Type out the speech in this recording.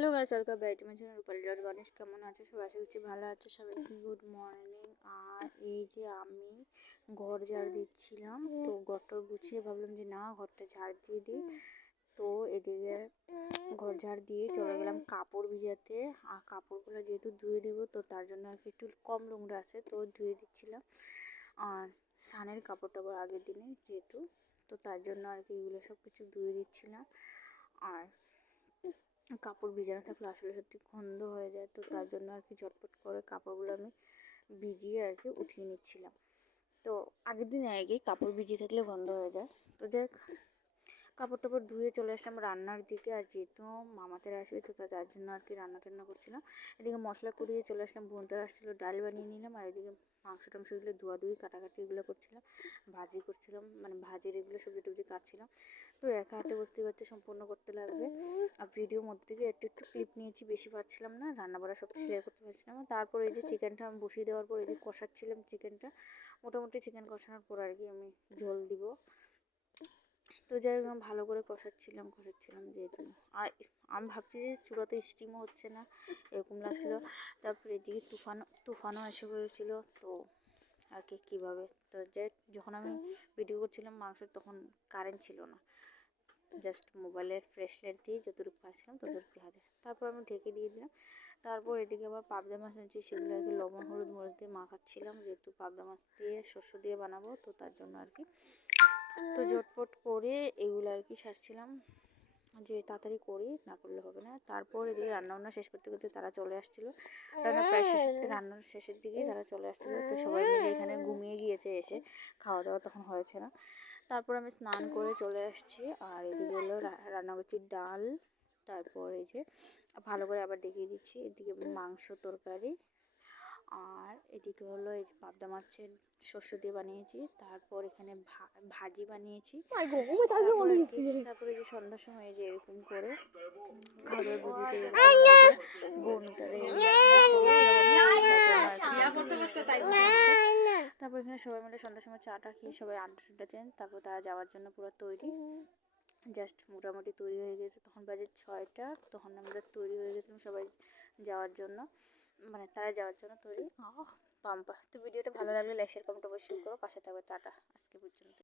Hello guys, welcome back to my channel Rupali dot Ganesh. কেমন আছে সবাই? আশা করছি ভালো আছে। সবাইকে গুড মর্নিং। আর এই যে আমি ঘর ঝাড় দিচ্ছিলাম, তো ঘরটা গুছিয়ে ভাবলাম যে না, ঘরটা ঝাড় দিয়ে দিই। তো এদিকে ঘর ঝাড় দিয়ে চলে গেলাম কাপড় ভিজাতে। আর কাপড়গুলো যেহেতু ধুয়ে দিব, তো তার জন্য আর কি একটু কম নোংরা আছে, তো ধুয়ে দিচ্ছিলাম। আর সানের কাপড় টাপড় আগের দিনে যেহেতু, তো তার জন্য আর কি এগুলো সব কিছু ধুয়ে দিচ্ছিলাম। আর কাপড় ভিজানো থাকলে আসলে সত্যি গন্ধ হয়ে যায়, তো তার জন্য আর কি ঝটপট করে কাপড়গুলো আমি ভিজিয়ে আর কি উঠিয়ে নিচ্ছিলাম। তো আগের দিন আর কি কাপড় ভিজিয়ে থাকলে গন্ধ হয়ে যায়। তো দেখ, কাপড় টাপড় ধুয়ে চলে আসলাম রান্নার দিকে। আর যেহেতু মামাদের আসবে, তো তার জন্য আর কি রান্না টান্না করছিলাম। এদিকে মশলা করিয়ে চলে আসলাম, বোনটার আসছিলো, ডাল বানিয়ে নিলাম। আর এদিকে মাংস টাংসগুলো ধোয়াধুয়ি কাটাকাটি এগুলো করছিলাম, ভাজি করছিলাম, মানে ভাজির এগুলো সবজি টবজি কাটছিলাম। তো একা হাতে বুঝতে পারছি সম্পূর্ণ করতে লাগবে। আর ভিডিওর মধ্যে থেকে একটু একটু ক্লিপ নিয়েছি, বেশি পারছিলাম না, রান্না বাড়া সব শেয়ার করতে পারছিলাম না। তারপর এই যে চিকেনটা আমি বসিয়ে দেওয়ার পর এই যে কষাচ্ছিলাম চিকেনটা। মোটামুটি চিকেন কষানোর পর আর কি আমি ঝোল দিব। তো যাই হোক, আমি ভালো করে কষাচ্ছিলাম যেহেতু। আর আমি ভাবছি যে চূড়াতে স্টিমও হচ্ছে না, এরকম লাগছিলো। তারপরে এদিকে তুফানও এসে পড়েছিলো। তো আর কি কীভাবে, তো যে যখন আমি ভিডিও করছিলাম মাংস, তখন কারেন্ট ছিল না, জাস্ট মোবাইলের ফ্ল্যাশ লাইট দিয়ে যতটুকু পারছিলাম ততটুকু হাতে। তারপর আমি ঢেকে দিয়ে দিলাম। তারপর এদিকে আবার পাবদা মাছ এনেছি, সেগুলো আর কি লবণ হলুদ মরিচ দিয়ে মাখাচ্ছিলাম, যেহেতু পাবদা মাছ দিয়ে শস্য দিয়ে বানাবো, তো তার জন্য আর কি। তো ঝটপট করে এগুলো আর কি সারছিলাম, যে তাড়াতাড়ি করি, না করলে হবে না। তারপর এদিকে রান্নাবান্না শেষ করতে করতে তারা চলে আসছিলো, রান্নার শেষের দিকেই তারা চলে আসছিলো। তো সবাই মিলে এখানে ঘুমিয়ে গিয়েছে, এসে খাওয়া দাওয়া তখন হয়েছে না। তারপর আমি স্নান করে চলে আসছি। আর এদিকে হলো রান্না করছি ডাল। তারপর এই যে ভালো করে আবার দেখিয়ে দিচ্ছি, এদিকে মাংস তরকারি। আর এদিকে হলো এই যে পাবদা মাছের শস্য দিয়ে বানিয়েছি। তারপর এখানে ভাজি বানিয়েছি। তারপরে যে সন্ধ্যার সময় এই যে এরকম করে খাবার বুঝিতে বোনটারে তারপর এখানে সবাই মিলে সন্ধ্যার সময় চাটা খেয়ে সবাই আড্ডা টাড্ডা দেন। তারপর তারা যাওয়ার জন্য পুরো তৈরি, জাস্ট মোটামুটি তৈরি হয়ে গেছে। তখন বাজে 6টা, তখন আমরা তৈরি হয়ে গেছিলাম সবাই যাওয়ার জন্য, মানে তারা যাওয়ার জন্য তৈরি। পাম্পা। তো ভিডিওটা ভালো লাগলে লাইক শেয়ার কমেন্ট অবশ্যই করো, পাশে থাকবে। টাটা, আজকে পর্যন্ত।